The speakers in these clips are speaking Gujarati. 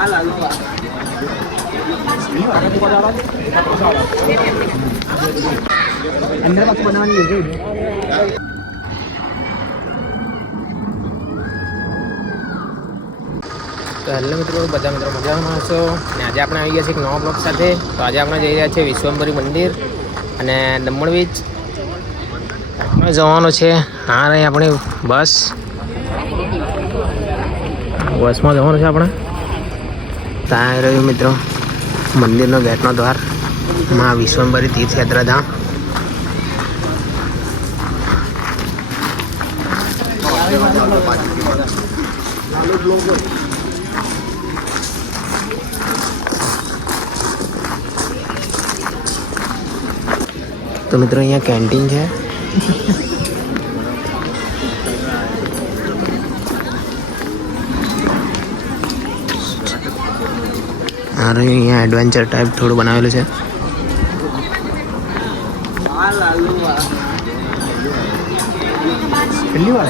अंदर पास बनावવાની છે. તો હેલો મિત્રો, બધા મિત્રો મજામાં હશો. અને આજે આપણે આવી ગયા છીએ એક નવા બ્લોગ સાથે. તો આજે આપણે જઈ રહ્યા છીએ વિશ્વંભરી મંદિર અને દમણ બીચ આપણે જવાનું છે. હા રહી આપણી બસમાં જવાનું છે આપણે. ત્યાં રહ્યું મિત્રો મંદિરનો ગેટનો દ્વાર, માં વિશ્વંભરી તીર્થયાત્રા ધામ. તો મિત્રો અહીંયા કેન્ટીન છે. આ રહ્યું અહીંયા એડવેન્ચર ટાઈપ થોડું બનાવેલું છે. કેટલી વાર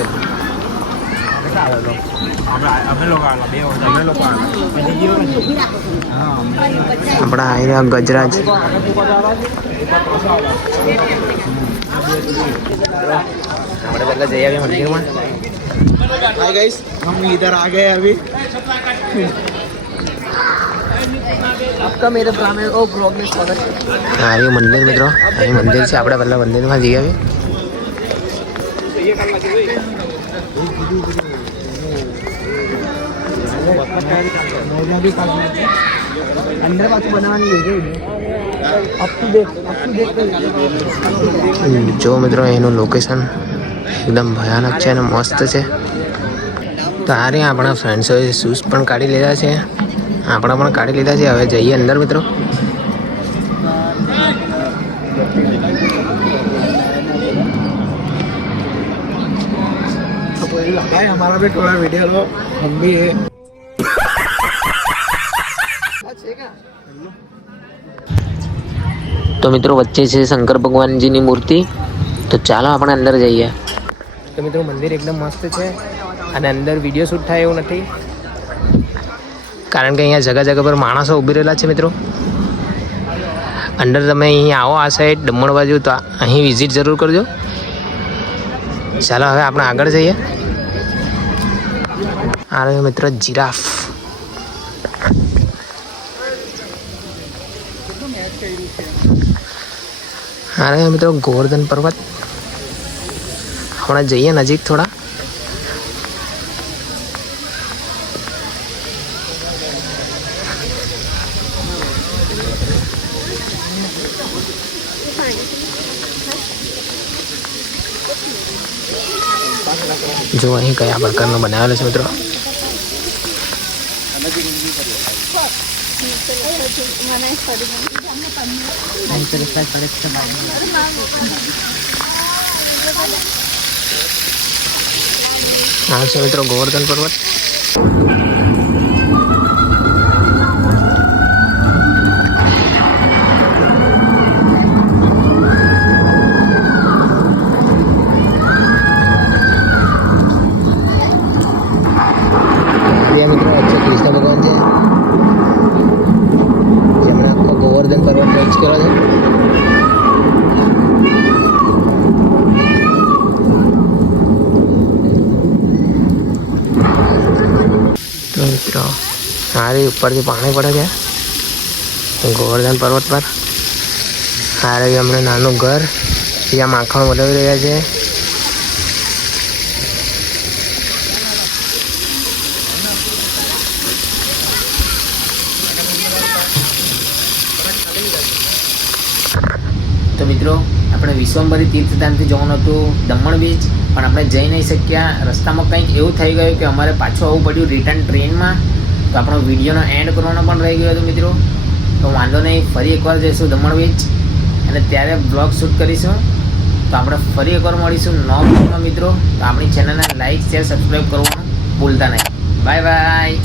આપણા આયરા ગજરાજ. આપણે પહેલા જઈ આવ્યા મંદિરમાં. हाय गाइस, हम इधर आ गए अभी. आपका मेरे ब्लॉग में स्वागत है. हाँ ये मंदिर મિત્રો, અહીં મંદિર છે. આપણે પહેલા મંદિરમાં જઈ આવીએ. अंदर पास बनावવાની છે. અપ ટુ ડેટ જો મિત્રો એનું લોકેશન એકદમ ભયાનક છે અને મસ્ત છે. તો આ રહ્યા આપણા ફ્રેન્ડ્સોએ શૂઝ પણ કાઢી લીધા છે, આપણા પણ કાઢી લીધા છે. હવે જઈએ અંદર મિત્રો. हमारा भी थोड़ा वीडियो लो, हम भी है. તો મિત્રો વચ્ચે છે શંકર ભગવાનજીની મૂર્તિ. તો ચાલો આપણે અંદર જઈએ. તો મિત્રો મંદિર એકદમ મસ્ત છે અને અંદર વિડીયો શૂટ થાય એવું નથી, કારણ કે અહીંયા જગા જગા પર માણસો ઊભી રહેલા છે મિત્રો. અંદર તમે અહીંયા આવો આ સાઈડ દમણ બાજુ, તો અહીં વિઝિટ જરૂર કરજો. ચાલો હવે આપણે આગળ જઈએ. આ રહ્યો મિત્રો જીરાફ. આ રહ્યો મિત્રો ગોવર્ધન પર્વત. આપણે જઈએ નજીક થોડા. જો અહીં કયા પ્રકારનો બનાવેલો છે મિત્રો. હા છે મિત્રો ગોવર્ધન પર્વત. કૃષ્ણ ભગવાન છે, જેમણે આખો ગોવર્ધન પર્વત ટચ કર્યો છે. તો મિત્રો સારી ઉપરથી પાણી પડે છે ગોવર્ધન પર્વત પર. આ રહ્યું હમણાં નાનું ઘર, ત્યાં માખણ બનાવી રહ્યા છે. તો મિત્રો આપણે વિશ્વંભરી તીર્થધામથી જવાનું હતું દમણ બીચ, પણ આપણે જઈ નહીં શક્યા. રસ્તામાં કંઈક એવું થઈ ગયું કે અમારે પાછું આવવું પડ્યું રિટર્ન ટ્રેનમાં. તો આપણો વિડીયોનો એન્ડ કરવાનો પણ રહી ગયો હતો મિત્રો. તો વાંધો નહીં, ફરી એકવાર જઈશું દમણ બીચ અને ત્યારે બ્લોગ શૂટ કરીશું. તો આપણે ફરી એકવાર મળીશું નવા બ્લોગમાં મિત્રો. તો આપણી ચેનલને લાઈક શેર સબસ્ક્રાઈબ કરવાનું ભૂલતા નહીં. Bye bye.